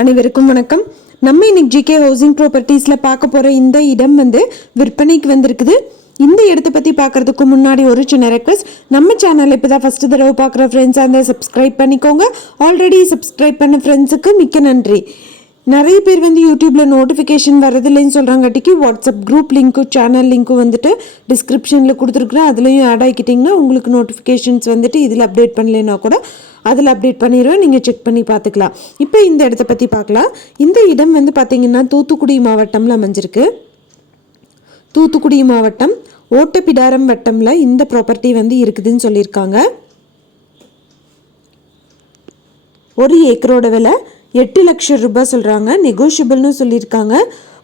அனைவருக்கும் வணக்கம். நம்ம இன்னைக்கு ஜிகே ஹவுசிங் ப்ராப்பர்ட்டிஸில் பார்க்க போகிற இந்த இடம் வந்து விற்பனைக்கு வந்திருக்குது. இந்த இடத்தை பற்றி பார்க்கறதுக்கு முன்னாடி ஒரு சின்ன ரெக்வஸ்ட் நம்ம சேனல் இப்போ தான் ஃபஸ்ட்டு தடவை பார்க்குற ஃப்ரெண்ட்ஸாக இருந்தால் சப்ஸ்கிரைப் பண்ணிக்கோங்க. ஆல்ரெடி சப்ஸ்கிரைப் பண்ண ஃப்ரெண்ட்ஸுக்கு மிக்க நன்றி. நிறைய பேர் வந்து யூடியூப்பில் நோட்டிஃபிகேஷன் வரதில்லைன்னு சொல்கிறாங்காட்டிக்கு வாட்ஸ்அப் குரூப் லிங்க்கும் சேனல் லிங்க்கும் வந்துட்டு டிஸ்கிரிப்ஷனில் கொடுத்துருக்குறேன். அதுலேயும் ஆட் ஆகிக்கிட்டிங்கன்னா உங்களுக்கு நோட்டிஃபிகேஷன்ஸ் வந்துட்டு இதில் அப்டேட் பண்ணலைன்னா கூட அதில் அப்டேட் பண்ணிடுவேன். நீங்கள் செக் பண்ணி பார்த்துக்கலாம். இப்போ இந்த இடத்த பற்றி பார்க்கலாம். இந்த இடம் வந்து பார்த்திங்கன்னா தூத்துக்குடி மாவட்டமில் அமைஞ்சிருக்கு. தூத்துக்குடி மாவட்டம் ஓட்டப்பிடாரம் வட்டமில் இந்த ப்ராப்பர்ட்டி வந்து இருக்குதுன்னு சொல்லியிருக்காங்க. ஒரு ஏக்கரோட விலை எட்டு லட்சம் ரூபாய் சொல்கிறாங்க நெகோஷியபிள்னு சொல்லியிருக்காங்க.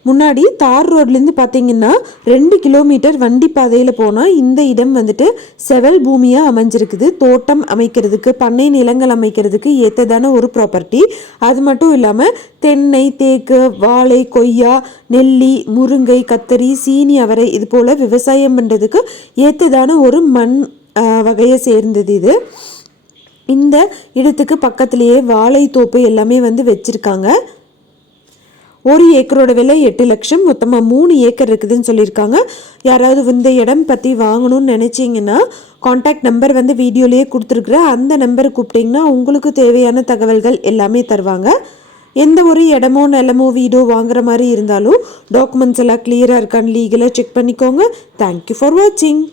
முன்னாடி தார் ரோட்லேருந்து பார்த்தீங்கன்னா ரெண்டு கிலோமீட்டர் வண்டி பாதையில் போனால் இந்த இடம் வந்துட்டு செவல் பூமியாக அமைஞ்சிருக்குது. தோட்டம் அமைக்கிறதுக்கு பண்ணை நிலங்கள் அமைக்கிறதுக்கு ஏற்றதான ஒரு ப்ராப்பர்ட்டி அது மட்டும் இல்லாமல் தென்னை தேக்கு வாழை கொய்யா நெல்லி முருங்கை கத்தரி சீனி அவரை இது போல் விவசாயம் பண்ணுறதுக்கு ஏற்றதான ஒரு மண் வகையை சேர்ந்தது இது. இந்த இடத்துக்கு பக்கத்திலேயே வாழைத்தோப்பு எல்லாமே வந்து வச்சுருக்காங்க. ஒரு ஏக்கரோட விலை எட்டு லட்சம். மொத்தமாக மூணு ஏக்கர் இருக்குதுன்னு சொல்லியிருக்காங்க. யாராவது இந்த இடம் பற்றி வாங்கணும்னு நினச்சிங்கன்னா காண்டாக்ட் நம்பர் வந்து வீடியோலேயே கொடுத்துருக்குறேன். அந்த நம்பர் கூப்பிட்டிங்கன்னா உங்களுக்கு தேவையான தகவல்கள் எல்லாமே தருவாங்க. எந்த ஒரு இடமோ நிலமோ வீடோ வாங்குற மாதிரி இருந்தாலும் டாக்குமெண்ட்ஸ் எல்லாம் கிளியராக இருக்கான்னு லீகலாக செக் பண்ணிக்கோங்க. தேங்க்யூ ஃபார் வாட்சிங்